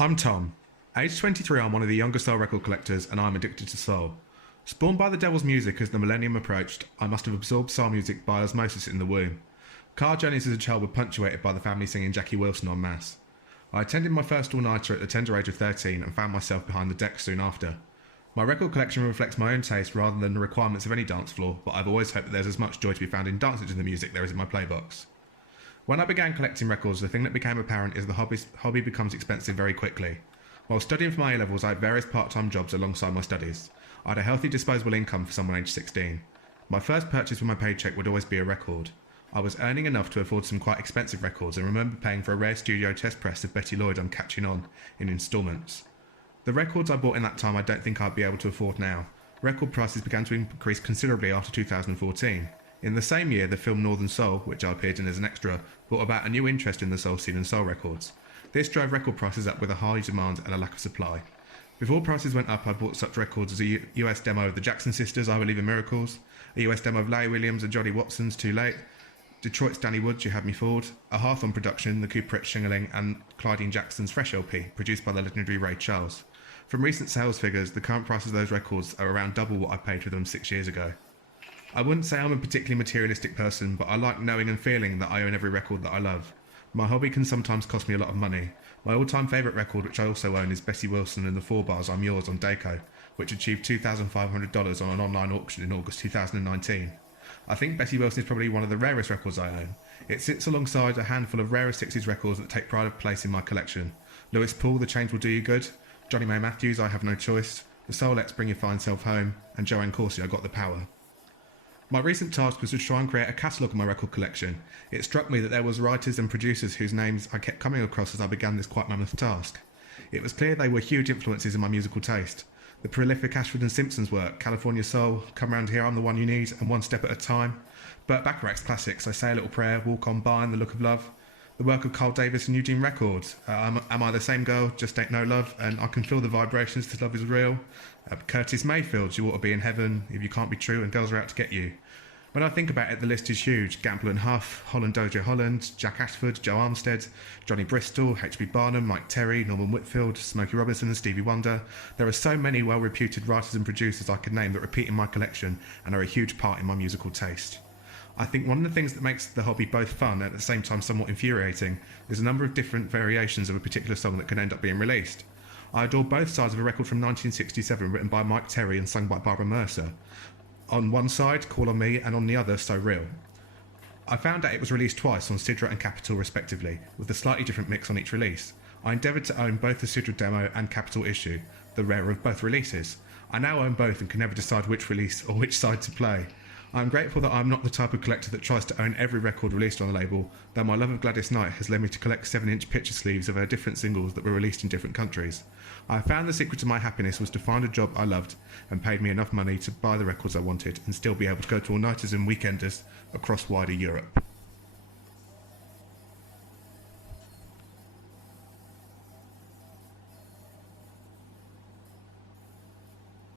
I'm Tom. Aged 23, I'm one of the younger soul record collectors and I'm addicted to soul. Spawned by the devil's music as the millennium approached, I must have absorbed soul music by osmosis in the womb. Car journeys as a child were punctuated by the family singing Jackie Wilson en masse. I attended my first all-nighter at the tender age of 13 and found myself behind the deck soon after. My record collection reflects my own taste rather than the requirements of any dance floor, but I've always hoped that there's as much joy to be found in dancing to the music there is in my playbox. When I began collecting records, the thing that became apparent is the hobby becomes expensive very quickly. While studying for my A-levels, I had various part-time jobs alongside my studies. I had a healthy disposable income for someone aged 16. My first purchase with my paycheck would always be a record. I was earning enough to afford some quite expensive records and remember paying for a rare studio test press of Betty Lloyd on Catching On in instalments. The records I bought in that time I don't think I'd be able to afford now. Record prices began to increase considerably after 2014. In the same year, the film Northern Soul, which I appeared in as an extra, brought about a new interest in the soul scene and soul records. This drove record prices up with a high demand and a lack of supply. Before prices went up, I bought such records as a US demo of the Jackson Sisters' I Believe in Miracles, a US demo of Larry Williams and Johnny Watson's Too Late, Detroit's Danny Woods' You Had Me Fooled, a Hawthorne production, The Cooperette Shingling, and Clydeen Jackson's Fresh LP, produced by the legendary Ray Charles. From recent sales figures, the current prices of those records are around double what I paid for them 6 years ago. I wouldn't say I'm a particularly materialistic person, but I like knowing and feeling that I own every record that I love. My hobby can sometimes cost me a lot of money. My all-time favourite record, which I also own, is Bessie Wilson and the 4 Bars I'm Yours on Daco, which achieved $2,500 on an online auction in August 2019. I think Bessie Wilson is probably one of the rarest records I own. It sits alongside a handful of rarer 60s records that take pride of place in my collection. Lewis Poole, The Change Will Do You Good, Johnny May Matthews, I Have No Choice, The Soulettes, Bring Your Fine Self Home, and Joanne Corsi, I Got the Power. My recent task was to try and create a catalogue of my record collection. It struck me that there was writers and producers whose names I kept coming across as I began this quite mammoth task. It was clear they were huge influences in my musical taste. The prolific Ashford and Simpson's work, California Soul, Come Round Here, I'm the One You Need, and One Step at a Time. Burt Bacharach's classics, I Say a Little Prayer, Walk On By, and The Look of Love. The work of Carl Davis and Eugene Records, Am I the Same Girl, Just Ain't No Love, and I Can Feel the Vibrations, This Love Is Real. Curtis Mayfield's You Ought to Be in Heaven, If You Can't Be True, and Girls Are Out to Get You. When I think about it, the list is huge. Gamble and Huff, Holland Doja Holland, Jack Ashford, Joe Armstead, Johnny Bristol, H.B. Barnum, Mike Terry, Norman Whitfield, Smokey Robinson and Stevie Wonder. There are so many well-reputed writers and producers I could name that repeat in my collection and are a huge part in my musical taste. I think one of the things that makes the hobby both fun and at the same time somewhat infuriating is a number of different variations of a particular song that can end up being released. I adore both sides of a record from 1967 written by Mike Terry and sung by Barbara Mercer. On one side, Call on Me, and on the other, So Real. I found out it was released twice on Sidra and Capitol respectively, with a slightly different mix on each release. I endeavoured to own both the Sidra demo and Capitol issue, the rarer of both releases. I now own both and can never decide which release or which side to play. I am grateful that I am not the type of collector that tries to own every record released on the label, though my love of Gladys Knight has led me to collect 7-inch picture sleeves of her different singles that were released in different countries. I found the secret to my happiness was to find a job I loved and paid me enough money to buy the records I wanted and still be able to go to all-nighters and weekenders across wider Europe.